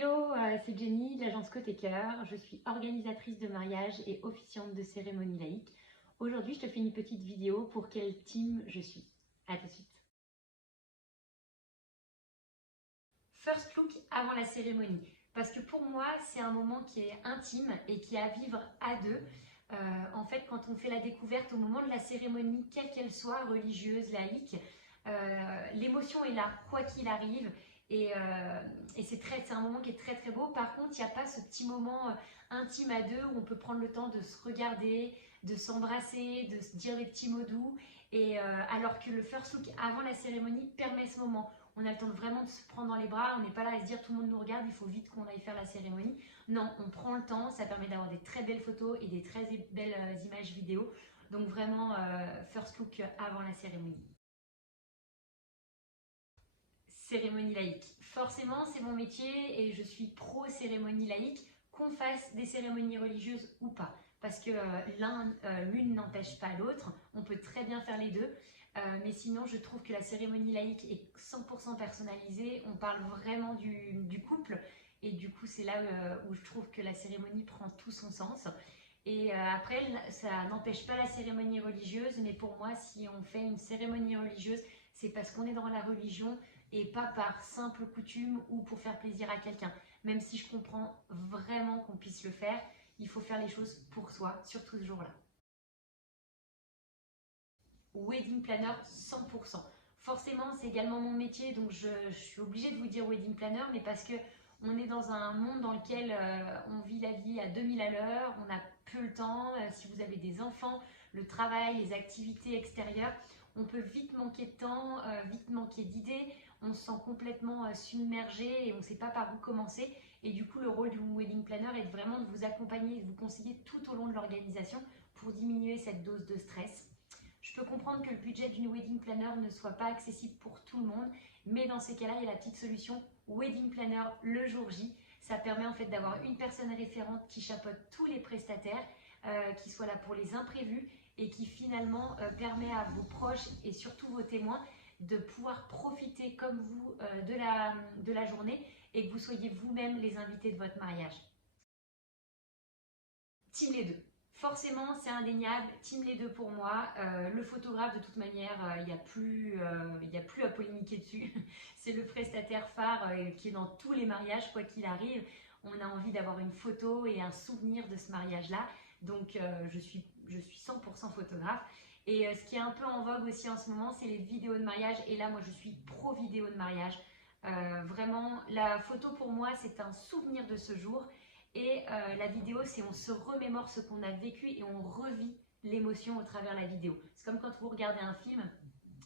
Hello, c'est Jenny de l'agence Côté Cœur. Je suis organisatrice de mariage et officiante de cérémonie laïque. Aujourd'hui, je te fais une petite vidéo pour quel team je suis. À tout de suite. First look avant la cérémonie. Parce que pour moi, c'est un moment qui est intime et qui est à vivre à deux. En fait, quand on fait la découverte au moment de la cérémonie, quelle qu'elle soit, religieuse, laïque, l'émotion est là, quoi qu'il arrive. Et c'est un moment qui est très très beau. Par contre, il n'y a pas ce petit moment intime à deux où on peut prendre le temps de se regarder, de s'embrasser, de se dire des petits mots doux. Alors que le first look avant la cérémonie permet ce moment. On a le temps vraiment de se prendre dans les bras, on n'est pas là à se dire tout le monde nous regarde, il faut vite qu'on aille faire la cérémonie. Non, on prend le temps, ça permet d'avoir des très belles photos et des très belles images vidéo. Donc vraiment, first look avant la cérémonie. Cérémonie laïque. Forcément, c'est mon métier et je suis pro cérémonie laïque, qu'on fasse des cérémonies religieuses ou pas. Parce que l'une n'empêche pas l'autre, on peut très bien faire les deux. Mais sinon, je trouve que la cérémonie laïque est 100% personnalisée. On parle vraiment du couple. Et du coup, c'est là où je trouve que la cérémonie prend tout son sens. Et après, ça n'empêche pas la cérémonie religieuse. Mais pour moi, si on fait une cérémonie religieuse, c'est parce qu'on est dans la religion et pas par simple coutume ou pour faire plaisir à quelqu'un. Même si je comprends vraiment qu'on puisse le faire, il faut faire les choses pour soi, surtout ce jour-là. Wedding planner 100%. Forcément, c'est également mon métier, donc je suis obligée de vous dire wedding planner, mais parce que on est dans un monde dans lequel on vit la vie à 2000 à l'heure, on a peu le temps. Si vous avez des enfants, le travail, les activités extérieures, on peut vite manquer de temps, vite manquer d'idées, on se sent complètement submergé et on ne sait pas par où commencer. Et du coup, le rôle du wedding planner est vraiment de vous accompagner, de vous conseiller tout au long de l'organisation pour diminuer cette dose de stress. Je peux comprendre que le budget d'une wedding planner ne soit pas accessible pour tout le monde, mais dans ces cas-là, il y a la petite solution wedding planner le jour J. Ça permet en fait d'avoir une personne référente qui chapeaute tous les prestataires, qui soit là pour les imprévus et qui finalement permet à vos proches et surtout vos témoins de pouvoir profiter comme vous de la journée et que vous soyez vous-même les invités de votre mariage. Team les deux. Forcément, c'est indéniable, team les deux pour moi. Le photographe, de toute manière, il n'y a plus à polémiquer dessus. C'est le prestataire phare qui est dans tous les mariages, quoi qu'il arrive. On a envie d'avoir une photo et un souvenir de ce mariage-là. Donc, je suis 100% photographe. Et ce qui est un peu en vogue aussi en ce moment, c'est les vidéos de mariage. Et là, moi, je suis pro vidéo de mariage. Vraiment, la photo pour moi, c'est un souvenir de ce jour. Et la vidéo, c'est on se remémore ce qu'on a vécu et on revit l'émotion au travers de la vidéo. C'est comme quand vous regardez un film,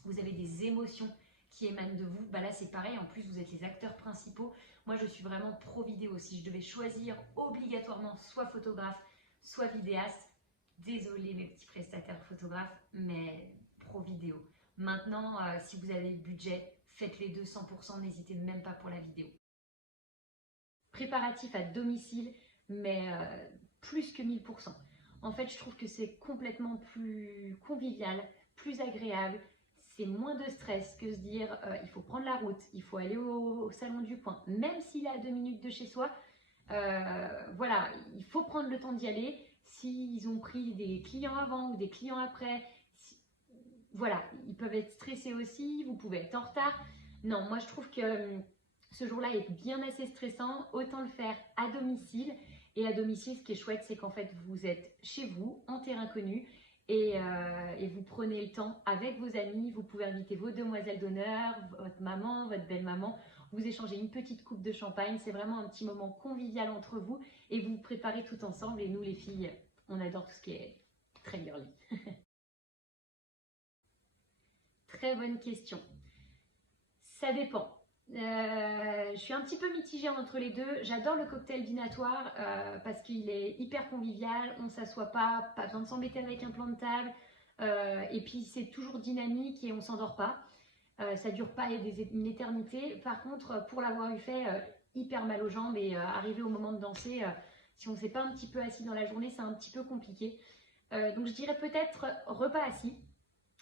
vous avez des émotions qui émanent de vous. Bah là, c'est pareil, en plus, vous êtes les acteurs principaux. Moi, je suis vraiment pro vidéo. Si je devais choisir obligatoirement soit photographe, soit vidéaste, désolé mes petits prestataires photographes, mais pro vidéo. Maintenant, si vous avez le budget, faites les deux 100%, n'hésitez même pas pour la vidéo. Préparatif à domicile, mais plus que 1000%. En fait, je trouve que c'est complètement plus convivial, plus agréable. C'est moins de stress que se dire il faut prendre la route, il faut aller au salon du coin, même s'il est à 2 minutes de chez soi. Voilà, il faut prendre le temps d'y aller. S'ils ont pris des clients avant ou des clients après, voilà, ils peuvent être stressés aussi, vous pouvez être en retard. Non, moi je trouve que ce jour-là est bien assez stressant, autant le faire à domicile. Et à domicile, ce qui est chouette, c'est qu'en fait, vous êtes chez vous, en terrain connu, et vous prenez le temps avec vos amis. Vous pouvez inviter vos demoiselles d'honneur, votre maman, votre belle-maman. Vous échangez une petite coupe de champagne. C'est vraiment un petit moment convivial entre vous et vous vous préparez tout ensemble. Et nous, les filles, on adore tout ce qui est très girly. Très bonne question. Ça dépend. Je suis un petit peu mitigée entre les deux. J'adore le cocktail dînatoire parce qu'il est hyper convivial, on ne s'assoit pas besoin de s'embêter avec un plan de table. Et puis c'est toujours dynamique et on ne s'endort pas. Ça ne dure pas une éternité. Par contre, pour l'avoir eu fait, hyper mal aux jambes et arriver au moment de danser, si on ne s'est pas un petit peu assis dans la journée, c'est un petit peu compliqué. Donc je dirais peut-être repas assis,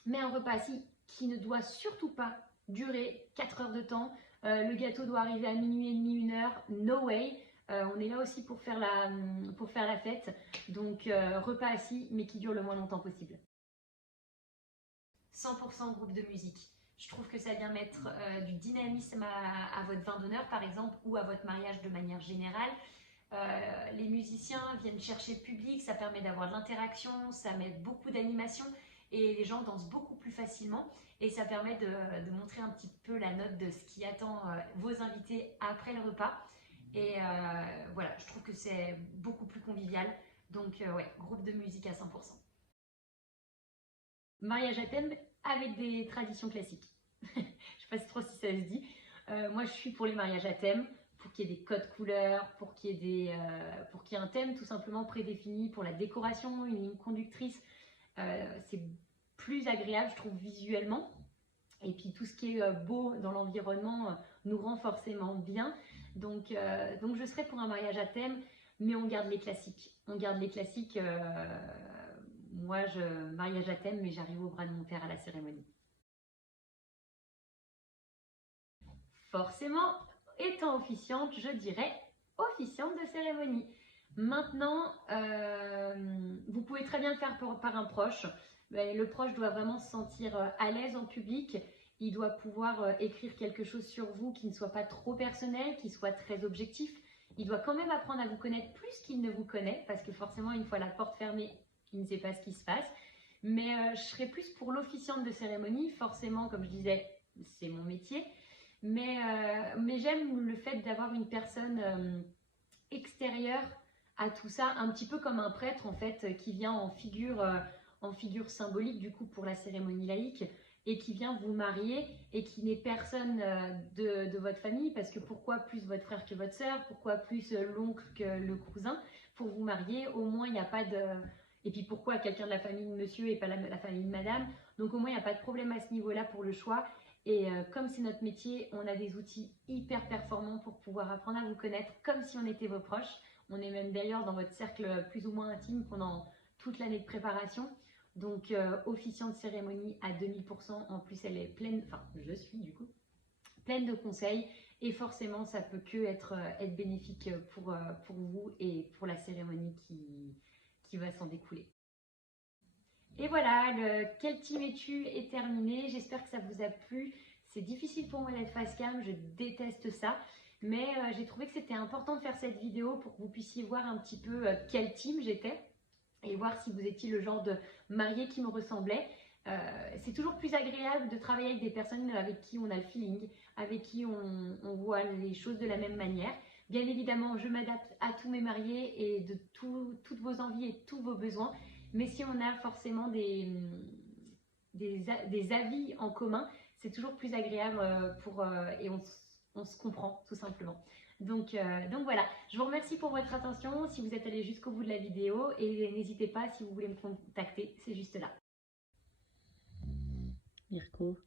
mais un repas assis qui ne doit surtout pas durer 4 heures de temps. Le gâteau doit arriver à minuit et demi, 1h. No way. On est là aussi pour faire la fête. Donc repas assis, mais qui dure le moins longtemps possible. 100% groupe de musique. Je trouve que ça vient mettre du dynamisme à votre vin d'honneur par exemple, ou à votre mariage de manière générale. Les musiciens viennent chercher le public, ça permet d'avoir de l'interaction, ça met beaucoup d'animation et les gens dansent beaucoup plus facilement et ça permet de montrer un petit peu la note de ce qui attend vos invités après le repas. Et voilà, je trouve que c'est beaucoup plus convivial. Donc ouais, groupe de musique à 100%. Mariage à thème avec des traditions classiques. Je ne sais pas trop si ça se dit. Moi, je suis pour les mariages à thème, pour qu'il y ait des codes couleurs, pour qu'il y ait un thème tout simplement prédéfini pour la décoration, une ligne conductrice. C'est plus agréable, je trouve, visuellement. Et puis tout ce qui est beau dans l'environnement nous rend forcément bien. Donc je serais pour un mariage à thème, mais on garde les classiques. On garde les classiques. Moi, mariage à thème, mais j'arrive au bras de mon père à la cérémonie. Forcément, étant officiante, je dirais officiante de cérémonie. Maintenant, vous pouvez très bien le faire par un proche. Mais le proche doit vraiment se sentir à l'aise en public. Il doit pouvoir écrire quelque chose sur vous qui ne soit pas trop personnel, qui soit très objectif. Il doit quand même apprendre à vous connaître plus qu'il ne vous connaît, parce que forcément, une fois la porte fermée, il ne sait pas ce qui se passe. Mais je serais plus pour l'officiante de cérémonie. Forcément, comme je disais, c'est mon métier. Mais j'aime le fait d'avoir une personne extérieure à tout ça, un petit peu comme un prêtre en fait, qui vient en figure symbolique du coup pour la cérémonie laïque et qui vient vous marier et qui n'est personne de votre famille, parce que pourquoi plus votre frère que votre soeur, pourquoi plus l'oncle que le cousin pour vous marier, au moins il n'y a pas de... Et puis pourquoi quelqu'un de la famille de monsieur et pas la famille de madame, donc au moins il n'y a pas de problème à ce niveau-là pour le choix. Et comme c'est notre métier, on a des outils hyper performants pour pouvoir apprendre à vous connaître comme si on était vos proches. On est même d'ailleurs dans votre cercle plus ou moins intime pendant toute l'année de préparation. Donc officiante de cérémonie à 2000%, en plus elle est pleine, enfin je suis du coup, pleine de conseils et forcément ça peut que être bénéfique pour vous et pour la cérémonie qui va s'en découler. Et voilà, quel team es-tu est terminé. J'espère que ça vous a plu. C'est difficile pour moi d'être face cam, je déteste ça. Mais j'ai trouvé que c'était important de faire cette vidéo pour que vous puissiez voir un petit peu quel team j'étais et voir si vous étiez le genre de marié qui me ressemblait. C'est toujours plus agréable de travailler avec des personnes avec qui on a le feeling, avec qui on voit les choses de la même manière. Bien évidemment, je m'adapte à tous mes mariés et de toutes vos envies et tous vos besoins. Mais si on a forcément des avis en commun, c'est toujours plus agréable et on se comprend tout simplement. Donc voilà, je vous remercie pour votre attention, si vous êtes allé jusqu'au bout de la vidéo, et n'hésitez pas si vous voulez me contacter, c'est juste là. Mirko.